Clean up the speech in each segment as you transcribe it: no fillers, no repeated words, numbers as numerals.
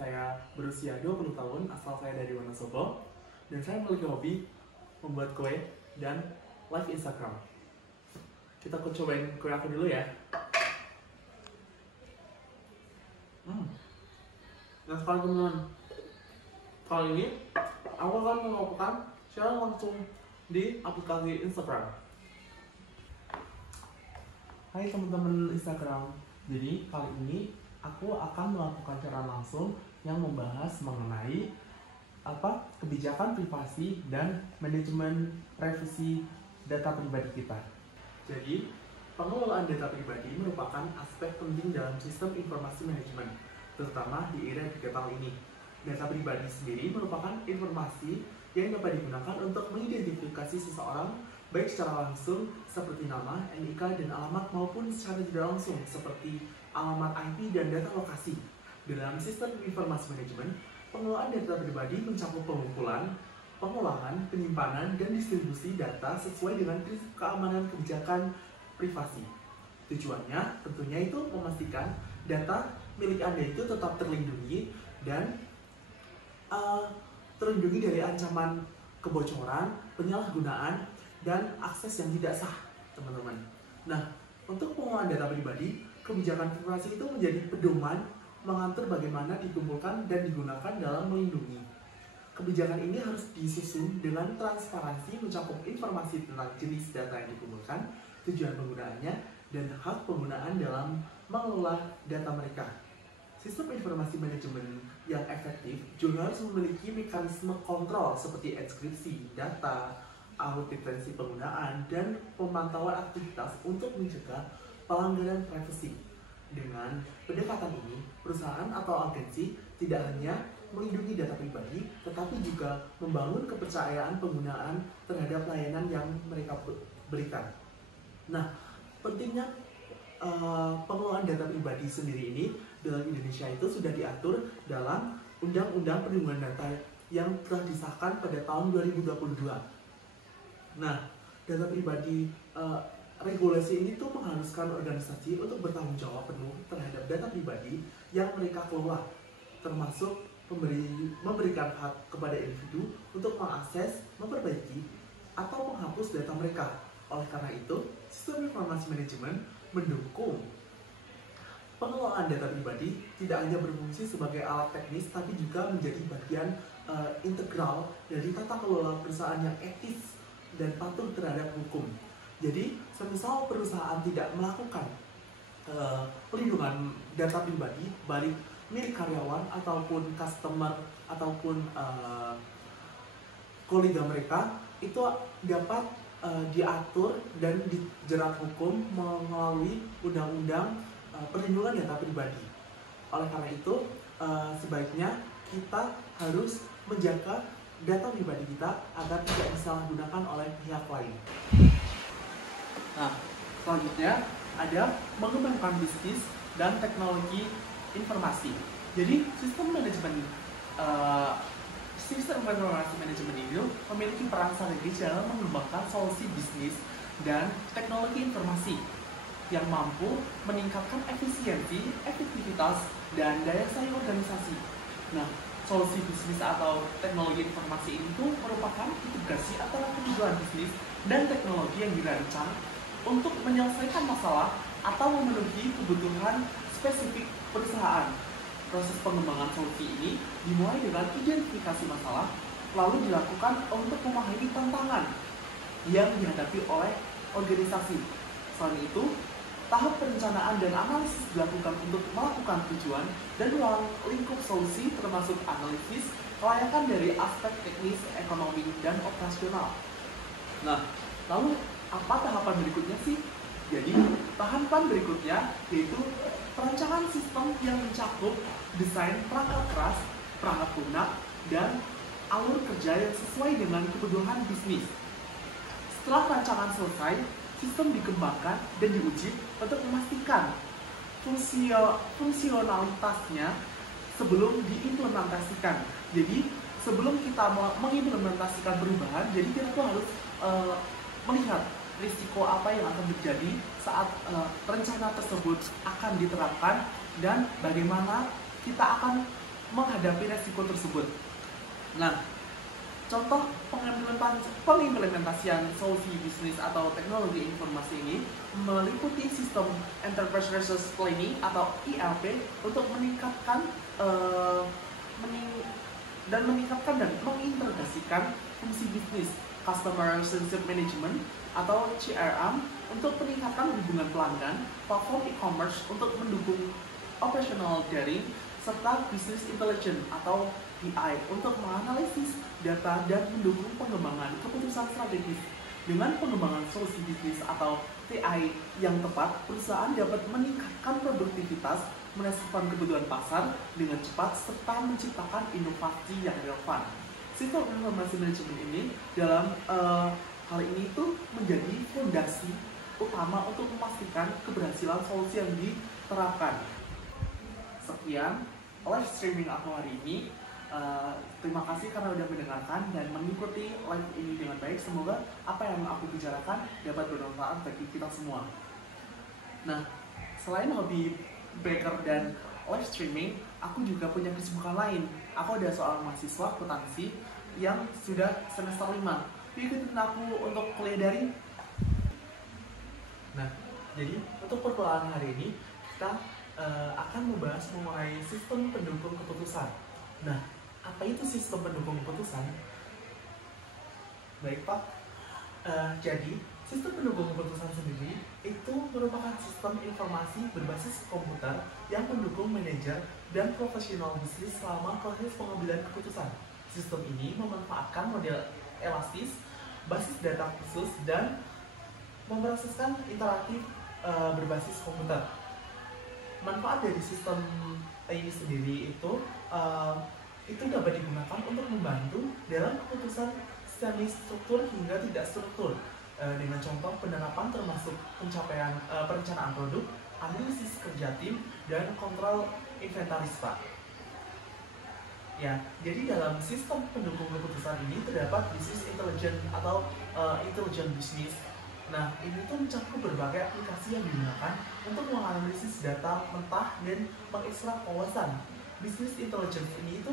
Saya berusia 20 tahun, asal saya dari Wonosobo, dan saya memiliki hobi membuat kue dan live Instagram. Kita cobain kue aku dulu ya. Nah sekarang teman-teman, kali ini aku akan melakukan share langsung di aplikasi Instagram. Hai teman-teman Instagram, jadi kali ini aku akan melakukan siaran langsung yang membahas mengenai kebijakan privasi dan manajemen privasi data pribadi kita. Jadi, pengelolaan data pribadi merupakan aspek penting dalam sistem informasi manajemen, terutama di era digital ini. Data pribadi sendiri merupakan informasi yang dapat digunakan untuk mengidentifikasi seseorang baik secara langsung seperti nama, NIK, dan alamat maupun secara tidak langsung seperti alamat IP dan data lokasi. Dalam sistem informasi manajemen, pengelolaan data pribadi mencakup pengumpulan, pengolahan, penyimpanan, dan distribusi data sesuai dengan prinsip keamanan kebijakan privasi. Tujuannya tentunya itu memastikan data milik Anda itu tetap terlindungi dan terlindungi dari ancaman kebocoran, penyalahgunaan, dan akses yang tidak sah, teman-teman. Nah, untuk pengelolaan data pribadi, kebijakan privasi itu menjadi pedoman mengatur bagaimana dikumpulkan dan digunakan dalam melindungi. Kebijakan ini harus disusun dengan transparansi mencakup informasi tentang jenis data yang dikumpulkan, tujuan penggunaannya, dan hak penggunaan dalam mengelola data mereka. Sistem informasi manajemen yang efektif juga harus memiliki mekanisme kontrol seperti enkripsi data, autentifikasi penggunaan, dan pemantauan aktivitas untuk mencegah pelanggaran privasi. Dengan pendekatan ini, perusahaan atau agensi tidak hanya melindungi data pribadi, tetapi juga membangun kepercayaan penggunaan terhadap layanan yang mereka berikan. Nah, pentingnya pengelolaan data pribadi sendiri ini dalam Indonesia itu sudah diatur dalam Undang-Undang Perlindungan Data yang telah disahkan pada tahun 2022. Nah, data pribadi regulasi ini tuh mengharuskan organisasi untuk bertanggung jawab penuh terhadap data pribadi yang mereka kelola, termasuk memberikan hak kepada individu untuk mengakses, memperbaiki, atau menghapus data mereka. Oleh karena itu, sistem informasi manajemen mendukung pengelolaan data pribadi tidak hanya berfungsi sebagai alat teknis, tapi juga menjadi bagian integral dari tata kelola perusahaan yang etis dan patuh terhadap hukum. Jadi, semisal perusahaan tidak melakukan pelindungan data pribadi, baik milik karyawan ataupun customer ataupun kolega mereka, itu dapat diatur dan dijerat hukum melalui Undang-Undang Perlindungan Data Pribadi. Oleh karena itu, sebaiknya kita harus menjaga data pribadi kita agar tidak disalahgunakan oleh pihak lain. Nah, selanjutnya ada mengembangkan bisnis dan teknologi informasi. Jadi, sistem informasi manajemen ini memiliki peran strategis dalam mengembangkan solusi bisnis dan teknologi informasi yang mampu meningkatkan efisiensi, efektivitas, dan daya saing organisasi. Nah, solusi bisnis atau teknologi informasi itu merupakan integrasi antara kebutuhan bisnis dan teknologi yang dirancang untuk menyelesaikan masalah atau memenuhi kebutuhan spesifik perusahaan. Proses pengembangan solusi ini dimulai dengan identifikasi masalah, lalu dilakukan untuk memahami tantangan yang dihadapi oleh organisasi. Selain itu, tahap perencanaan dan analisis dilakukan untuk melakukan tujuan dan ruang lingkup solusi termasuk analisis kelayakan dari aspek teknis, ekonomi, dan operasional. Nah, lalu apa tahapan berikutnya sih? Jadi, tahapan berikutnya yaitu perancangan sistem yang mencakup desain perangkat keras, perangkat lunak, dan alur kerja yang sesuai dengan kebutuhan bisnis. Setelah rancangan selesai, sistem dikembangkan dan diuji untuk memastikan fungsionalitasnya sebelum diimplementasikan. Jadi, sebelum kita mengimplementasikan perubahan, jadi kita tuh harus melihat risiko apa yang akan terjadi saat rencana tersebut akan diterapkan dan bagaimana kita akan menghadapi resiko tersebut. Nah, contoh pengimplementasian solusi bisnis atau teknologi informasi ini meliputi sistem Enterprise Resource Planning atau ERP untuk meningkatkan dan mengintegrasikan fungsi bisnis Customer Relationship Management atau CRM untuk peningkatan hubungan pelanggan, platform e-commerce untuk mendukung operational daring, serta business intelligence atau BI untuk menganalisis data dan mendukung pengembangan keputusan strategis. Dengan pengembangan solusi bisnis atau TI yang tepat, perusahaan dapat meningkatkan produktivitas, merespon kebutuhan pasar dengan cepat, serta menciptakan inovasi yang relevan. Sistem informasi manajemen ini dalam hal ini itu menjadi fondasi utama untuk memastikan keberhasilan solusi yang diterapkan. Sekian live streaming aku hari ini. Terima kasih karena sudah mendengarkan dan mengikuti live ini dengan baik. Semoga apa yang aku bicarakan dapat bermanfaat bagi kita semua. Nah, selain hobi baker dan live streaming, aku juga punya kesibukan lain. Aku ada seorang mahasiswa akuntansi yang sudah semester 5. Ikutin aku untuk kuliah daring. Nah, jadi untuk perkuliahan hari ini kita akan membahas mengenai sistem pendukung keputusan. Nah, apa itu sistem pendukung keputusan? Baik Pak, jadi sistem pendukung keputusan sendiri itu merupakan sistem informasi berbasis komputer yang mendukung manajer dan profesional bisnis selama proses pengambilan keputusan. Sistem ini memanfaatkan model elastis, basis data khusus, dan memproseskan interaktif berbasis komputer. Manfaat dari sistem ini sendiri itu dapat digunakan untuk membantu dalam keputusan semi struktur hingga tidak struktur, dengan contoh penerapan termasuk perencanaan produk, analisis kerja tim, dan kontrol inventaris Pak. Ya, jadi dalam sistem pendukung keputusan ini terdapat business intelligence atau intelligent business. Nah, ini tuh mencakup berbagai aplikasi yang digunakan untuk menganalisis data mentah dan mengekstrak wawasan. Business intelligence ini itu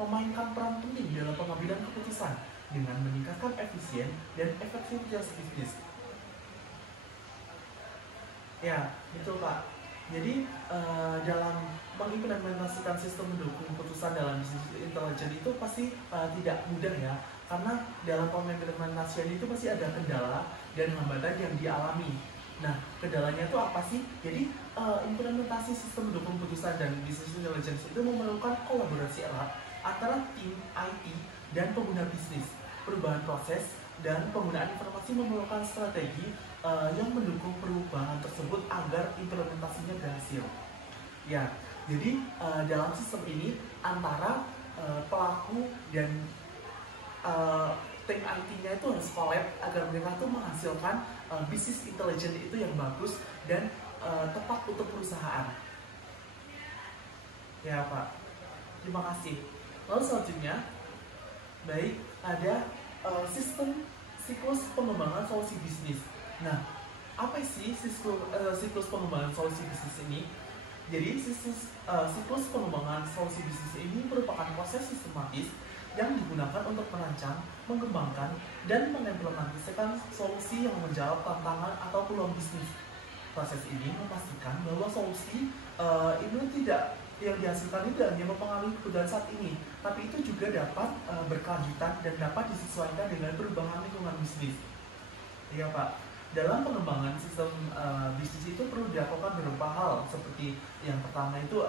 memainkan peran penting dalam pengambilan keputusan dengan meningkatkan efisien dan efektivitas bisnis. Ya, betul Pak. Jadi dalam mengimplementasikan sistem mendukung keputusan dalam bisnis intelijen itu pasti tidak mudah ya, karena dalam pengimplementasian itu pasti ada kendala dan hambatan yang dialami. Nah, kendalanya itu apa sih? Jadi implementasi sistem mendukung keputusan dan bisnis intelijen itu memerlukan kolaborasi erat antara tim IT dan pengguna bisnis. Perubahan proses dan penggunaan informasi memerlukan strategi yang mendukung perubahan tersebut agar implementasinya berhasil. Ya, jadi dalam sistem ini antara pelaku dan tim IT-nya itu harus collab agar mereka tuh menghasilkan bisnis intelijen itu yang bagus dan tepat untuk perusahaan. Ya Pak, terima kasih. Lalu selanjutnya, baik ada sistem siklus pengembangan solusi bisnis. Nah, apa sih siklus pengembangan solusi bisnis ini? Jadi siklus pengembangan solusi bisnis ini merupakan proses sistematis yang digunakan untuk merancang, mengembangkan, dan mengimplementasikan solusi yang menjawab tantangan atau peluang bisnis. Proses ini memastikan bahwa solusi ini yang dihasilkan itu hanya mempengaruhi kebutuhan saat ini, tapi itu juga dapat berkelanjutan dan dapat disesuaikan dengan perubahan lingkungan bisnis. Iya Pak. Dalam pengembangan sistem bisnis itu perlu dilakukan beberapa hal, seperti yang pertama itu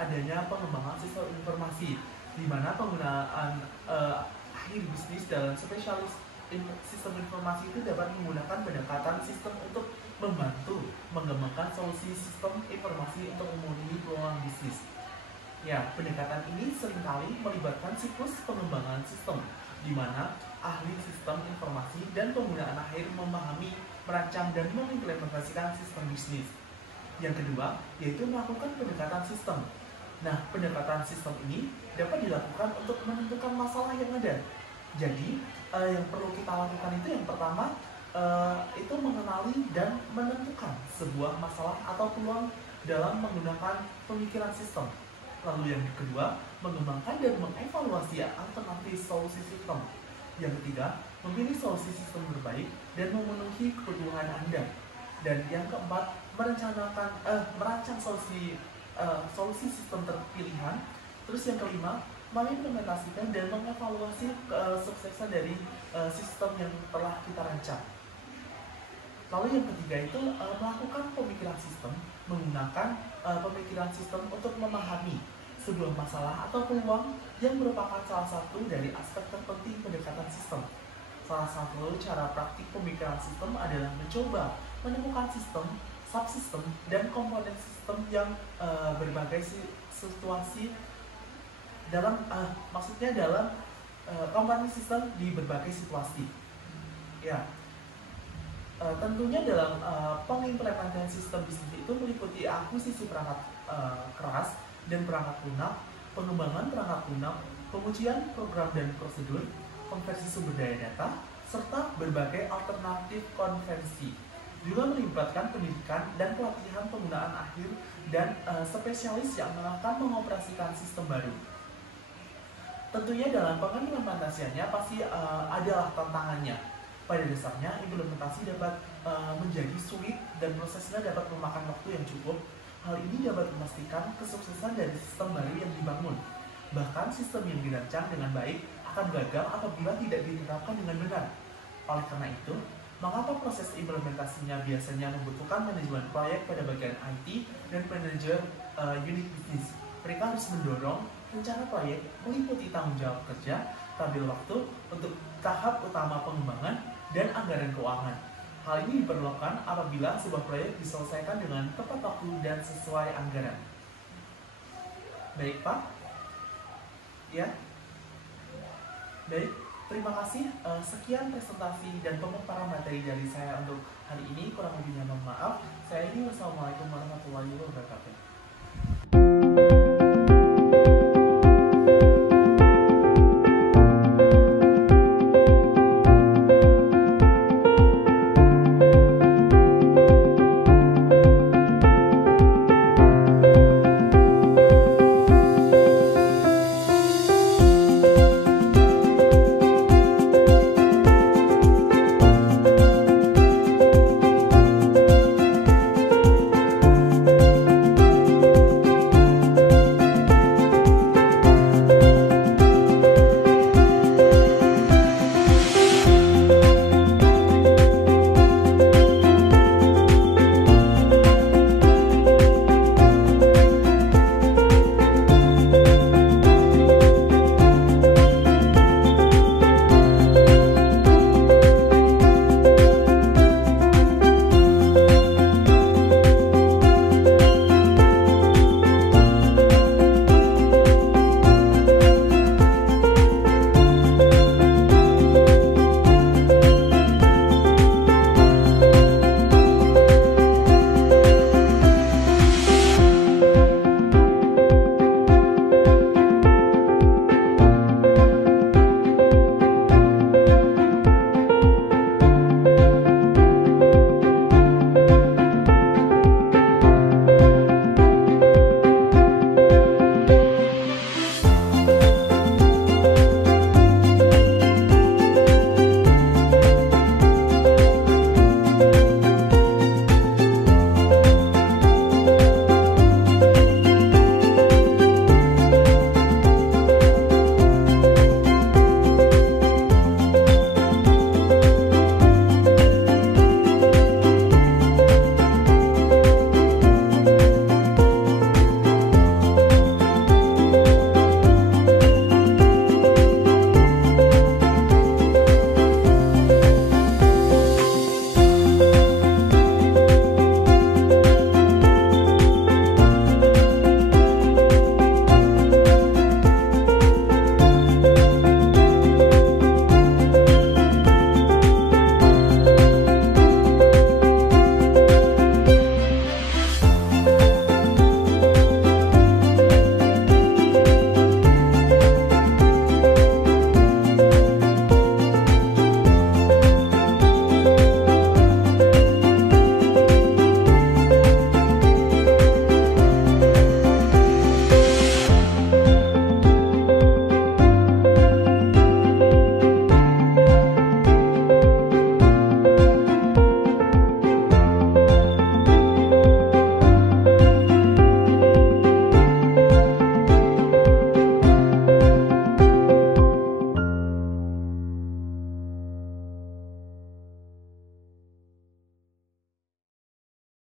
adanya pengembangan sistem informasi, di mana penggunaan akhir bisnis dalam spesialis sistem informasi itu dapat menggunakan pendekatan sistem untuk membantu mengembangkan solusi sistem informasi untuk memenuhi peluang bisnis. Ya, pendekatan ini seringkali melibatkan siklus pengembangan sistem, di mana ahli sistem informasi dan penggunaan akhir memahami, merancang, dan mengimplementasikan sistem bisnis. Yang kedua, yaitu melakukan pendekatan sistem. Nah, pendekatan sistem ini dapat dilakukan untuk menentukan masalah yang ada. Jadi, yang perlu kita lakukan itu yang pertama, itu mengenali dan menentukan sebuah masalah atau peluang dalam menggunakan pemikiran sistem. Lalu yang kedua, mengembangkan dan mengevaluasi alternatif solusi sistem. Yang ketiga, memilih solusi sistem terbaik dan memenuhi kebutuhan Anda. Dan yang keempat, merancang solusi sistem terpilihan. Terus yang kelima, mengimplementasikan dan mengevaluasi kesuksesan dari sistem yang telah kita rancang. Lalu yang ketiga itu melakukan pemikiran sistem, menggunakan pemikiran sistem untuk memahami sebuah masalah atau peluang yang merupakan salah satu dari aspek terpenting pendekatan sistem. Salah satu cara praktik pemikiran sistem adalah mencoba menemukan sistem, subsistem, dan komponen sistem yang berbagai situasi dalam komponen sistem di berbagai situasi. Ya, tentunya dalam pengimplementasian sistem bisnis itu meliputi akuisisi perangkat keras dan perangkat lunak, pengembangan perangkat lunak, pengujian program dan prosedur, konversi sumber daya data, serta berbagai alternatif konversi. Juga melibatkan pendidikan dan pelatihan penggunaan akhir dan spesialis yang akan mengoperasikan sistem baru. Tentunya dalam pengimplementasiannya pasti adalah tantangannya. Pada dasarnya, implementasi dapat menjadi sulit dan prosesnya dapat memakan waktu yang cukup. Hal ini dapat memastikan kesuksesan dari sistem baru yang dibangun. Bahkan sistem yang dirancang dengan baik akan gagal apabila tidak diterapkan dengan benar. Oleh karena itu, mengapa proses implementasinya biasanya membutuhkan manajemen proyek pada bagian IT dan manajer unit bisnis. Mereka harus mendorong rencana proyek meliputi tanggung jawab kerja, tabel waktu untuk tahap utama pengembangan, dan anggaran keuangan. Hal ini diperlukan apabila sebuah proyek diselesaikan dengan tepat waktu dan sesuai anggaran. Baik Pak? Ya? Baik, terima kasih. Sekian presentasi dan pemaparan materi dari saya untuk hari ini. Kurang lebihnya mohon maaf. Saya ini wassalamualaikum warahmatullahi wabarakatuh.